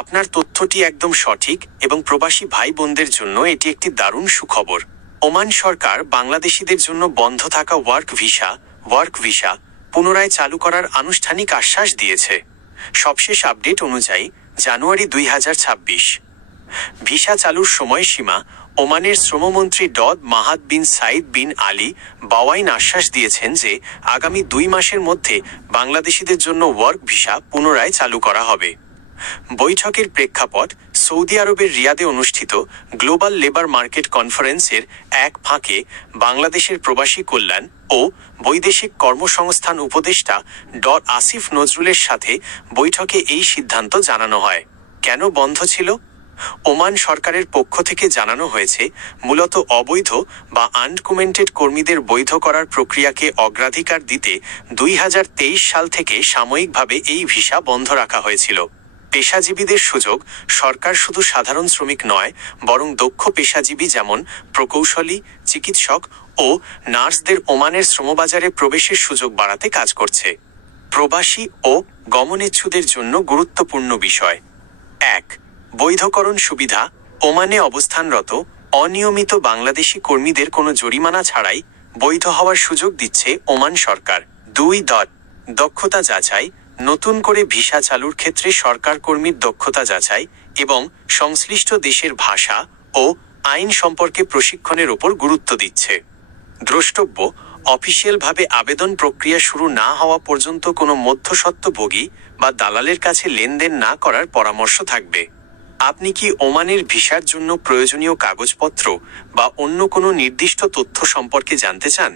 আপনার তথ্যটি একদম সঠিক এবং প্রবাসী ভাই বোনদের জন্য এটি একটি দারুণ সুখবর। ওমান সরকার বাংলাদেশিদের জন্য বন্ধ থাকা ওয়ার্ক ভিসা পুনরায় চালু করার আনুষ্ঠানিক আশ্বাস দিয়েছে। সবশেষ আপডেট অনুযায়ী জানুয়ারি 2026 ভিসা চালুর সময়সীমা। ওমানের শ্রমমন্ত্রী মাহাদ বিন সাইদ বিন আলী বাওয়াইন আশ্বাস দিয়েছেন যে আগামী 2 মাসের মধ্যে বাংলাদেশিদের জন্য ওয়ার্ক ভিসা পুনরায় চালু করা হবে। বৈঠকের প্রেক্ষাপট সৌদি আরবের রিয়াদে অনুষ্ঠিত গ্লোবাল লেবার মার্কেট কনফারেন্সের এক ফাঁকে বাংলাদেশের প্রবাসী কল্যাণ ও বৈদেশিক কর্মসংস্থান উপদেষ্টা আসিফ নজরুলের সাথে বৈঠকে এই সিদ্ধান্ত জানানো হয়। কেন বন্ধ ছিল? ওমান সরকারের পক্ষ থেকে জানানো হয়েছে, মূলত অবৈধ বা আনডকুমেন্টেড কর্মীদের বৈধ করার প্রক্রিয়াকে অগ্রাধিকার দিতে 2023 সাল থেকে সাময়িকভাবে এই ভিসা বন্ধ রাখা হয়েছিল। পেশাজীবীদের সুযোগ। সরকার শুধু সাধারণ শ্রমিক নয়, বরং দক্ষ পেশাজীবী যেমন প্রকৌশলী, চিকিৎসক ও নার্সদের ওমানের শ্রমবাজারে প্রবেশের সুযোগ বাড়াতে কাজ করছে। প্রবাসী ও গমনেচ্ছুদের জন্য গুরুত্বপূর্ণ বিষয়। 1. বৈধকরণ সুবিধা। ওমানে অবস্থানরত অনিয়মিত বাংলাদেশি কর্মীদের কোনো জরিমানা ছাড়াই বৈধ হওয়ার সুযোগ দিচ্ছে ওমান সরকার। 2. দক্ষতা যাচাই। নতুন করে ভিসা চালুর ক্ষেত্রে সরকার কর্মীর দক্ষতা যাচাই এবং সংশ্লিষ্ট দেশের ভাষা ও আইন সম্পর্কে প্রশিক্ষণের ওপর গুরুত্ব দিচ্ছে। দ্রষ্টব্য: অফিসিয়ালভাবে আবেদন প্রক্রিয়া শুরু না হওয়া পর্যন্ত কোনো মধ্যস্বত্বভোগী বা দালালের কাছে লেনদেন না করার পরামর্শ থাকবে। আপনি কি ওমানের ভিসার জন্য প্রয়োজনীয় কাগজপত্র বা অন্য কোনো নির্দিষ্ট তথ্য সম্পর্কে জানতে চান?